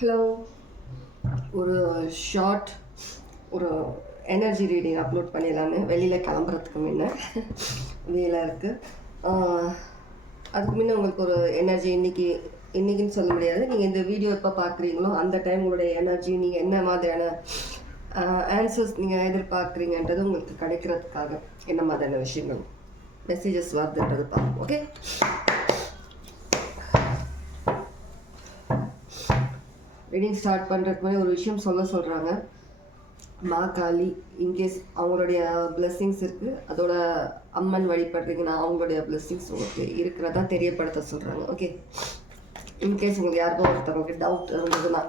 Hello. ஒரு short ஒரு energy reading upload பண்ணிடலான்னு வெளியில் கிளம்புறதுக்கு முன்ன வேலை இருக்குது. அதுக்கு முன்ன உங்களுக்கு ஒரு எனர்ஜி இன்றைக்கின்னு சொல்ல முடியாது. நீங்கள் இந்த வீடியோ எப்போ பார்க்குறீங்களோ அந்த டைம் உங்களுடைய எனர்ஜி, நீங்கள் என்ன மாதிரியான ஆன்சர்ஸ் நீங்கள் எதிர்பார்க்குறீங்கன்றது உங்களுக்கு கிடைக்கிறதுக்காக என்ன மாதிரியான விஷயங்கள் மெசேஜஸ் வருதுன்றது பார்ப்போம். ஓகே, ரீடிங் ஸ்டார்ட் பண்ணுறதுக்கு முன்னாடி ஒரு விஷயம் சொல்கிறாங்க. மா காளி, இன்கேஸ் அவங்களுடைய பிளெஸ்ஸிங்ஸ் இருக்குது, அதோட அம்மன் வழிபடுறீங்கன்னா அவங்களுடைய பிளெஸ்ஸிங்ஸ் உங்களுக்கு இருக்கிறதா தெரியப்படுத்த சொல்கிறாங்க. ஓகே, இன்கேஸ் உங்களுக்கு யாருக்கும் ஒருத்தவங்களுக்கு டவுட் இருந்ததுன்னா,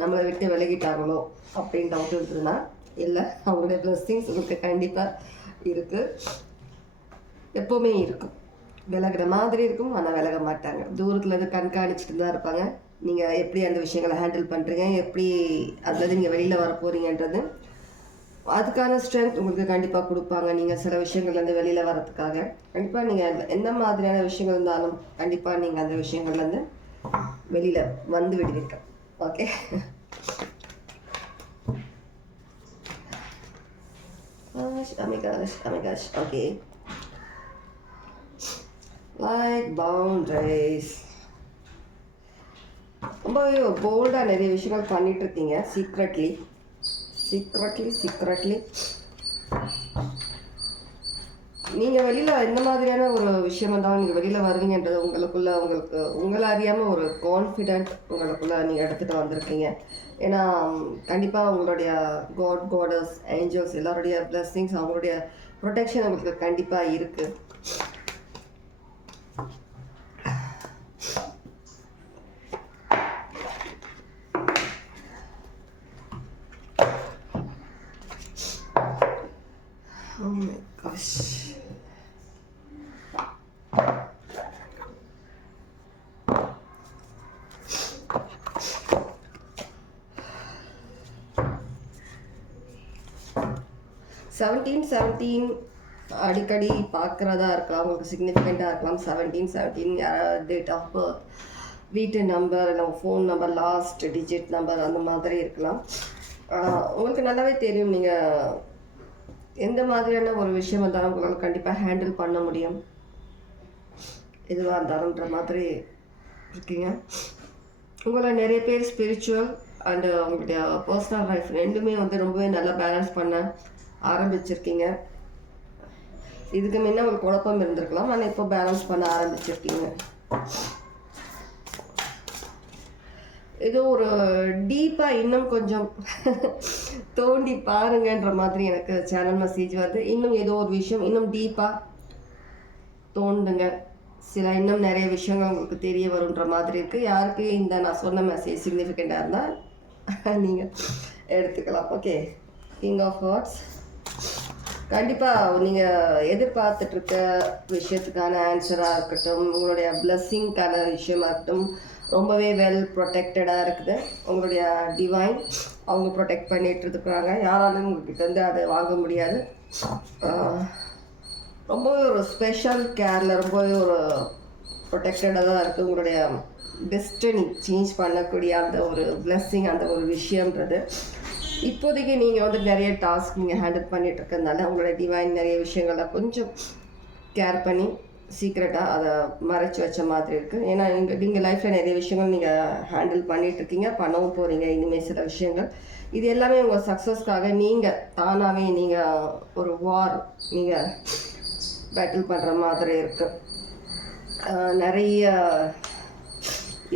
நம்மளை விட்டு விலகிட்டாங்களோ அப்படின்னு டவுட் இருந்ததுன்னா, இல்லை, அவங்களுடைய பிளெஸ்ஸிங்ஸ் உங்களுக்கு கண்டிப்பாக இருக்குது, எப்போவுமே இருக்கும். விலகிற மாதிரி இருக்கும், ஆனால் விலக மாட்டாங்க. தூரத்தில் இருந்து கண்காணிச்சுட்டு தான் இருப்பாங்க. நீங்கள் எப்படி அந்த விஷயங்களை ஹேண்டில் பண்ணுறீங்க, எப்படி அதில் நீங்கள் வெளியில் வர போகிறீங்கன்றது, அதுக்கான ஸ்ட்ரென்த் உங்களுக்கு கண்டிப்பாக கொடுப்பாங்க. நீங்கள் சில விஷயங்கள்லேருந்து வெளியில் வரதுக்காக கண்டிப்பாக நீங்கள் எந்த மாதிரியான விஷயங்கள் இருந்தாலும் கண்டிப்பாக நீங்கள் அந்த விஷயங்கள்லேருந்து வெளியில் வந்து விடுவீங்க. Okay, okay. லைக் பவுண்டரிஸ், ரொம்ப போல்டாக நிறைய விஷயங்கள் பண்ணிகிட்ருக்கீங்க. சீக்ரெட்லி நீங்கள் வெளியில் எந்த மாதிரியான ஒரு விஷயம் வந்தாலும் நீங்கள் வெளியில் வருவீங்கன்றது உங்களுக்கு உங்களை அறியாமல் ஒரு கான்ஃபிடென்ட் உங்களுக்குள்ளே நீங்கள் எடுத்துகிட்டு வந்திருக்கீங்க. ஏன்னா கண்டிப்பாக உங்களுடைய காடஸ், ஏஞ்சல்ஸ் எல்லாருடைய பிளெஸ்ஸிங்ஸ், அவங்களுடைய ப்ரொடெக்ஷன் உங்களுக்கு கண்டிப்பாக இருக்குது. Oh my gosh. செவன்டீன் அடிக்கடி பார்க்குறதா இருக்கலாம், உங்களுக்கு சிக்னிஃபிகண்ட்டாக இருக்கலாம். 17 டேட் ஆஃப் பர்த், வீட்டு நம்பர், இல்லை phone number, last digit number, அந்த மாதிரி இருக்கலாம். உங்களுக்கு நல்லாவே தெரியும் நீங்கள் எந்த மாதிரியான ஒரு விஷயம் வந்தாலும் உங்களால் கண்டிப்பாக ஹேண்டில் பண்ண முடியும், எதுவாக இருந்தாலும்ன்ற மாதிரி இருக்கீங்க. உங்களை நிறைய பேர் ஸ்பிரிச்சுவல் அண்டு உங்களுடைய பர்சனல் லைஃப் ரெண்டுமே ரொம்பவே நல்லா பேலன்ஸ் பண்ண ஆரம்பிச்சிருக்கீங்க. இதுக்கு முன்ன உங்களுக்கு குழப்பம் இருந்திருக்கலாம், ஆனால் இப்போ பேலன்ஸ் பண்ண ஆரம்பிச்சிருக்கீங்க. ஏதோ ஒரு டீப்பாக இன்னும் கொஞ்சம் தோண்டி பாருங்கன்ற மாதிரி எனக்கு சேனல் மெசேஜ் வருது. இன்னும் ஏதோ ஒரு விஷயம் இன்னும் டீப்பாக தோண்டுங்க, இன்னும் நிறைய விஷயங்கள் உங்களுக்கு தெரிய வருன்ற மாதிரி இருக்குது. யாருக்கு இந்த நான் சொன்ன மெசேஜ் சிக்னிஃபிகண்ட்டாக இருந்தால் நீங்கள் எடுத்துக்கலாம். ஓகே, கிங் ஆஃப் ஹார்ட்ஸ், கண்டிப்பாக நீங்கள் எதிர்பார்த்துட்ருக்க விஷயத்துக்கான ஆன்சராக இருக்கட்டும், உங்களுடைய பிளெஸ்ஸிங்க்கான விஷயமாக இருக்கட்டும், ரொம்பவே வெல் ப்ரொடெக்டடாக இருக்குது. உங்களுடைய டிவைன் அவங்க ப்ரொடெக்ட் பண்ணிகிட்டு இருக்கிறாங்க. யாராலும் உங்கள்கிட்ட அதை வாங்க முடியாது. ரொம்பவே ஒரு ஸ்பெஷல் கேரில் ரொம்பவே ஒரு ப்ரொடெக்டடாக தான் இருக்குது. உங்களுடைய டெஸ்டினி சேஞ்ச் பண்ணக்கூடிய அந்த ஒரு பிளெஸ்ஸிங், அந்த ஒரு விஷயன்றது இப்போதைக்கு நீங்கள் நிறைய டாஸ்க் நீங்கள் ஹேண்டில் பண்ணிகிட்டு இருக்கிறதுனால உங்களுடைய டிவைன் நிறைய விஷயங்களை கொஞ்சம் கேர் பண்ணி சீக்ரெட்டாக அதை மறைச்சி வச்ச மாதிரி இருக்குது. ஏன்னா நீங்கள் லைஃப்பில் நிறைய விஷயங்கள் நீங்கள் ஹேண்டில் பண்ணிகிட்ருக்கீங்க, பண்ணவும் போகிறீங்க இனிமேல் சில விஷயங்கள். இது எல்லாமே உங்கள் சக்ஸஸ்க்காக நீங்கள் தானாகவே நீங்கள் ஒரு வார் நீங்கள் பேட்டில் பண்ணுற மாதிரி இருக்குது. நிறைய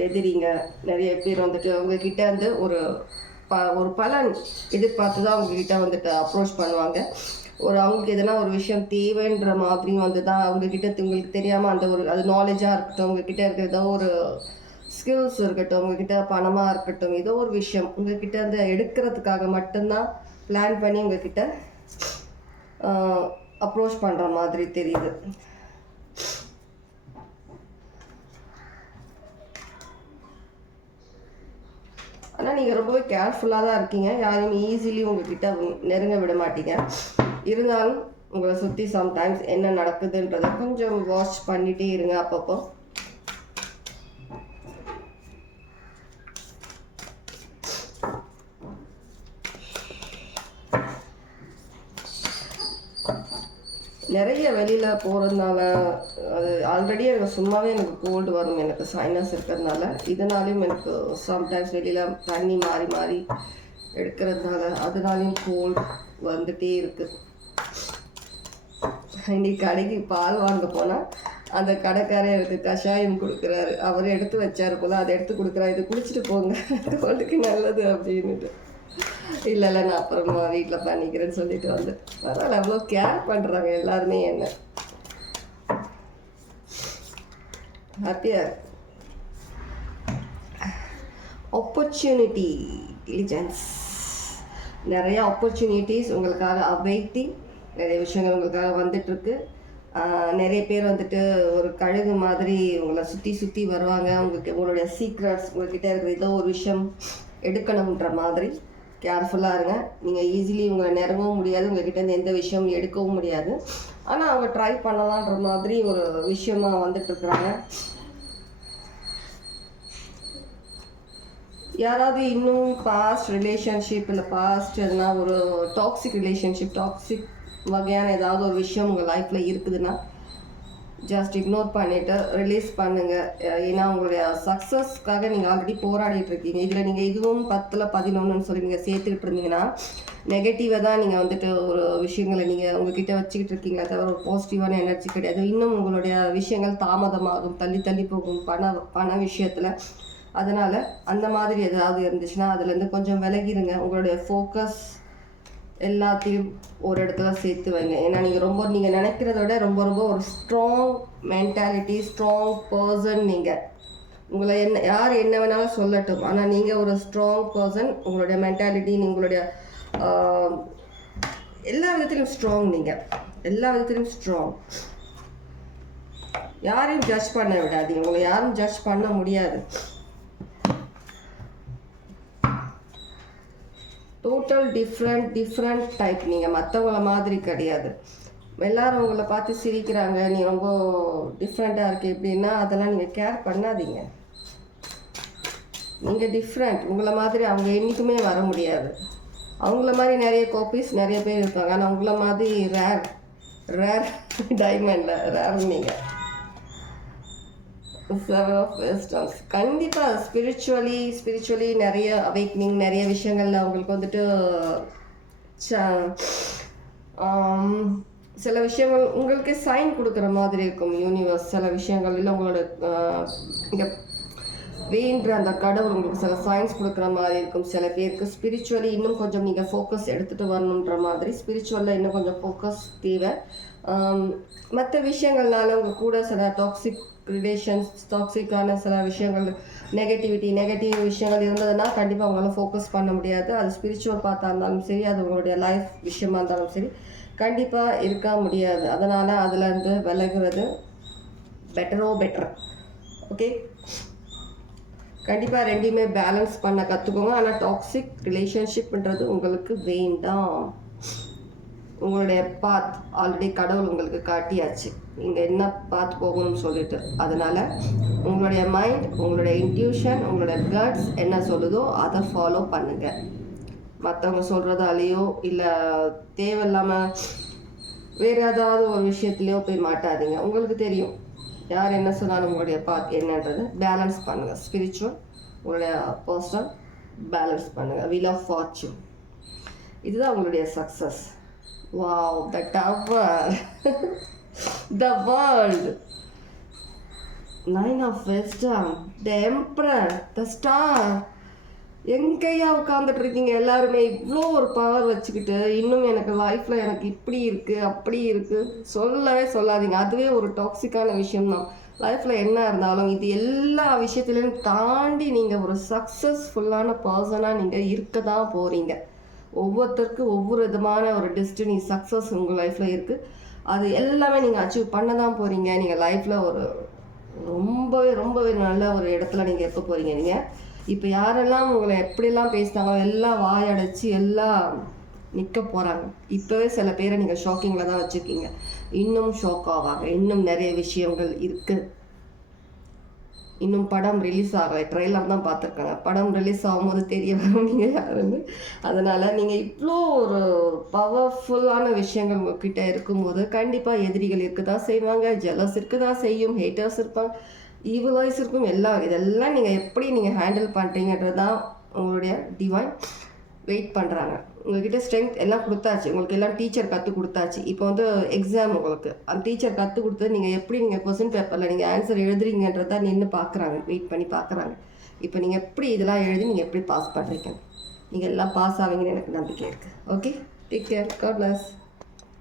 எதிரிங்க நிறைய பேர் உங்ககிட்ட ஒரு பலன் எதிர்பார்த்து தான் உங்ககிட்ட அப்ரோச் பண்ணுவாங்க. அவங்களுக்கு எதனா ஒரு விஷயம் தேவைன்ற மாதிரியும் தான் அவங்கக்கிட்ட உங்களுக்கு தெரியாமல் அந்த ஒரு அது நாலேஜாக இருக்கட்டும், உங்ககிட்ட இருக்கிற ஏதோ ஒரு ஸ்கில்ஸ் இருக்கட்டும், உங்ககிட்ட பணமாக இருக்கட்டும், ஏதோ ஒரு விஷயம் உங்ககிட்ட எடுக்கிறதுக்காக மட்டும்தான் பிளான் பண்ணி உங்ககிட்ட அப்ரோச் பண்ணுற மாதிரி தெரியுது. ஆனால் நீங்கள் ரொம்பவே கேர்ஃபுல்லாக தான் இருக்கீங்க. யாரையும் ஈஸிலி உங்ககிட்ட நெருங்க விட மாட்டீங்க. இருந்தாலும் உங்களை சுற்றி சம்டைம்ஸ் என்ன நடக்குதுன்றதை கொஞ்சம் வாட்ச் பண்ணிகிட்டே இருங்க. அப்பப்போ நிறைய வெளியில் போகிறதுனால அது ஆல்ரெடி எனக்கு சும்மாவே எனக்கு கோல்டு வரும், எனக்கு சைனஸ் இருக்கிறதுனால. இதனாலையும் எனக்கு சம்டைம்ஸ் வெளியில் தண்ணி மாறி மாறி எடுக்கிறதுனால அதனாலையும் கோல்டு வந்துகிட்டே இருக்குது. இன்னைக்கு கடைக்கு பால் வாங்க போனால் அந்த கடைக்காரர் எனக்கு கஷாயம் கொடுக்குறாரு. அவர் எடுத்து வச்சார் போல், அதை எடுத்து கொடுக்குறாரு, இது குடிச்சிட்டு போங்க கோல்டுக்கு நல்லது அப்படின்னுட்டு. இல்லை நான் அப்புறமா வீட்டில் பண்ணிக்கிறேன்னு சொல்லிட்டு வந்து பரவாயில்ல. அவ்வளோ கேர் பண்ணுறாங்க எல்லாருமே என்ன. ஹாப்பியாக ஆப்பர்ச்சுனிட்டி இன்டெலிஜென்ஸ், நிறைய ஆப்பர்ச்சுனிட்டிஸ் உங்களுக்காக அவைட்டிங், நிறைய விஷயங்கள் உங்களுக்காக வந்துட்டுருக்கு. நிறைய பேர் வந்துட்டு ஒரு கழுகு மாதிரி உங்களை சுற்றி சுற்றி வருவாங்க. உங்களுடைய சீக்ரெட்ஸ் உங்கள்கிட்ட இருக்கிற ஏதோ ஒரு விஷயம் எடுக்கணுன்ற மாதிரி கேர்ஃபுல்லாக இருங்க. நீங்கள் ஈஸிலி உங்களை நெருங்கவும் முடியாது, உங்கள்கிட்ட எந்த விஷயம் எடுக்கவும் முடியாது. ஆனால் அவங்க ட்ரை பண்ணலான்ற மாதிரி ஒரு விஷயமா வந்துட்டுருக்குறாங்க. யாராவது இன்னும் பாஸ்ட் ரிலேஷன்ஷிப் இல்லை பாஸ்ட் எதுனா ஒரு டாக்ஸிக் ரிலேஷன்ஷிப், டாக்ஸிக் வகையான ஏதாவது ஒரு விஷயம் உங்கள் லைஃப்பில் இருக்குதுன்னா ஜஸ்ட் இக்னோர் பண்ணிவிட்டு ரிலீஸ் பண்ணுங்கள். ஏன்னா உங்களுடைய சக்ஸஸ்க்காக நீங்கள் ஆல்ரெடி போராடிட்டு இருக்கீங்க. இதில் நீங்கள் இதுவும் 10ல் 11ன்னு சொல்லி நீங்கள் சேர்த்துக்கிட்டு இருந்தீங்கன்னா நெகட்டிவாக தான் நீங்கள் வந்துட்டு ஒரு விஷயங்களை நீங்கள் உங்ககிட்ட வச்சுக்கிட்டு இருக்கீங்களே தவிர ஒரு பாசிட்டிவான எனர்ஜி கிடையாது. இன்னும் உங்களுடைய விஷயங்கள் தாமதமாகும், தள்ளி தள்ளி போகும் பண விஷயத்தில். அதனால் அந்த மாதிரி ஏதாவது இருந்துச்சுன்னா அதுலேருந்து கொஞ்சம் விலகிடுங்க. உங்களுடைய ஃபோக்கஸ் எல்லாத்தையும் ஒரு இடத்துல சேர்த்து வைங்க. ஏன்னா நீங்கள் நினைக்கிறத விட ரொம்ப ரொம்ப ஒரு ஸ்ட்ராங் மென்டாலிட்டி, ஸ்ட்ராங் பர்சன். நீங்கள் உங்களை யார் என்ன வேணாலும் சொல்லட்டும், ஆனால் நீங்கள் ஒரு ஸ்ட்ராங் பர்சன். உங்களுடைய மென்டாலிட்டி, உங்களுடைய எல்லா விதத்திலும் ஸ்ட்ராங். நீங்கள் எல்லா விதத்திலும் ஸ்ட்ராங். யாரையும் ஜட்ஜ் பண்ண விடாதீங்க, உங்களை யாரும் ஜட்ஜ் பண்ண முடியாது. Total different type. நீங்கள் மற்றவங்கள மாதிரி கிடையாது. எல்லோரும் உங்களை பார்த்து சிரிக்கிறாங்க, நீ ரொம்ப டிஃப்ரெண்ட்டாக இருக்கு எப்படின்னா அதெல்லாம் நீங்கள் கேர் பண்ணாதீங்க. நீங்கள் டிஃப்ரெண்ட். உங்களை மாதிரி அவங்க என்றைக்குமே வர முடியாது. அவங்கள மாதிரி நிறைய காப்பீஸ் நிறைய பேர் இருப்பாங்க, ஆனால் உங்களை மாதிரி ரேர் டைமண்டில் ரேர். நீங்கள் 7 of Wisdoms கண்டிப்பாக ஸ்பிரிச்சுவலி நிறைய அவேக்னிங், நிறைய விஷயங்கள்ல அவங்களுக்கு வந்துட்டு சில விஷயங்கள் உங்களுக்கு சைன் கொடுக்குற மாதிரி இருக்கும் யூனிவர்ஸ். சில விஷயங்கள் இல்லை உங்களோட இங்கே வேண்ட அந்த கடவுள் உங்களுக்கு சில சயின்ஸ் கொடுக்குற மாதிரி இருக்கும். சில பேருக்கு ஸ்பிரிச்சுவலி இன்னும் கொஞ்சம் நீங்கள் ஃபோக்கஸ் எடுத்துகிட்டு வரணுன்ற மாதிரி ஸ்பிரிச்சுவலில் இன்னும் கொஞ்சம் ஃபோக்கஸ் தேவை. மற்ற விஷயங்கள்னால உங்கள் கூட சில டாக்ஸிக் ரிலேஷன்ஸ், டாக்ஸிக்கான சில விஷயங்கள், நெகட்டிவ் விஷயங்கள் இருந்ததுன்னா கண்டிப்பாக உங்களால் ஃபோக்கஸ் பண்ண முடியாது. அது ஸ்பிரிச்சுவல் பார்த்தா இருந்தாலும் சரி, அது உங்களுடைய லைஃப் விஷயமா இருந்தாலும் சரி, கண்டிப்பாக இருக்க முடியாது. அதனால் அதுலேருந்து விலகுறது பெட்டர். ஓகே, கண்டிப்பாக ரெண்டையுமே பேலன்ஸ் பண்ண கற்றுக்கோங்க. ஆனால் டாக்ஸிக் ரிலேஷன்ஷிப்ன்றது உங்களுக்கு வேண்டாம். உங்களுடைய பாத் ஆல்ரெடி கடவுள் உங்களுக்கு காட்டியாச்சு, நீங்கள் என்ன பாத் போகணும்னு சொல்லிட்டு. அதனால் உங்களுடைய மைண்ட், உங்களுடைய இன்ட்யூஷன், உங்களுடைய கட்ஸ் என்ன சொல்லுதோ அதை ஃபாலோ பண்ணுங்கள். மற்றவங்க சொல்கிறதாலேயோ இல்லை தேவையில்லாமல் வேறு ஏதாவது ஒரு விஷயத்துலையோ போய் மாட்டாதீங்க. உங்களுக்கு தெரியும் யார் என்ன சொன்னாலும் உங்களுடைய பாத் என்னன்றது பேலன்ஸ் பண்ணுங்கள். ஸ்பிரிச்சுவல், உங்களுடைய பர்சனல் பேலன்ஸ் பண்ணுங்கள். வீல் ஆஃப் ஃபார்ச்சூன், இதுதான் உங்களுடைய success. Wow, the tower, the world, 9 of Wisdom, the Emperor, the Star. எங்கேயா உட்காந்துட்டு இருக்கீங்க எல்லாருமே இவ்வளோ ஒரு பவர் வச்சுக்கிட்டு, இன்னும் எனக்கு லைஃப்பில் எனக்கு இப்படி இருக்குது அப்படி இருக்குது சொல்லவே சொல்லாதீங்க. அதுவே ஒரு டாக்ஸிக்கான விஷயம்தான். லைஃப்பில் என்ன இருந்தாலும் இது எல்லா விஷயத்துலையும் தாண்டி நீங்கள் ஒரு சக்ஸஸ்ஃபுல்லான பர்சனாக நீங்கள் இருக்க தான் போகிறீங்க. ஒவ்வொருத்தருக்கும் ஒவ்வொரு விதமான ஒரு டெஸ்டினி, சக்ஸஸ் உங்கள் லைஃப்பில் இருக்குது. அது எல்லாமே நீங்கள் அச்சீவ் பண்ண தான் போகிறீங்க. நீங்கள் லைஃப்பில் ஒரு ரொம்பவே நல்ல ஒரு இடத்துல நீங்கள் இருக்க போகிறீங்க. நீங்கள் இப்போ யாரெல்லாம் உங்களை எப்படிலாம் பேசினாங்களோ எல்லாம் வாயடைச்சி எல்லாம் நிற்க போகிறாங்க. இப்போவே சில பேரை நீங்கள் ஷாக்கிங்கில் தான் வச்சுருக்கீங்க, இன்னும் ஷாக் ஆவாங்க. இன்னும் நிறைய விஷயங்கள் இருக்குது. இன்னும் படம் ரிலீஸ் ஆகலை, ட்ரெய்லர் தான் பார்த்துருக்காங்க. படம் ரிலீஸ் ஆகும்போது தெரிய வரும் நீங்கள் யாருன்னு. அதனால் நீங்கள் இவ்வளோ ஒரு பவர்ஃபுல்லான விஷயங்கள் உங்ககிட்ட இருக்கும்போது கண்டிப்பாக எதிரிகள் இருக்க தான் செய்வாங்க, ஜெலஸ் இருக்க தான் செய்யும், ஹேட்டர்ஸ் இருப்பாங்க, ஈவில் ஐஸ் இருக்கும், இதெல்லாம் நீங்கள் எப்படி நீங்கள் ஹேண்டில் பண்ணுறீங்கன்றது தான் உங்களுடைய டிவைன் வெயிட் பண்ணுறாங்க. உங்கள்கிட்ட ஸ்ட்ரென்த் எல்லாம் கொடுத்தாச்சு, உங்களுக்கு எல்லாம் டீச்சர் கற்றுக் கொடுத்தாச்சு. இப்போ வந்து எக்ஸாம் உங்களுக்கு அந்த டீச்சர் கற்றுக் கொடுத்து நீங்கள் எப்படி நீங்கள் கொஸ்டின் பேப்பரில் நீங்கள் ஆன்சர் எழுதுறீங்கன்றதை நின்று பார்க்குறாங்க, வெயிட் பண்ணி பார்க்குறாங்க. இப்போ நீங்கள் எப்படி இதெல்லாம் எழுதி நீங்கள் எப்படி பாஸ் பண்ணுறீங்க, நீங்கள் எல்லாம் பாஸ் ஆவீங்கன்னு எனக்கு நம்பிக்கை இருக்குது. Okay, take care, God plus.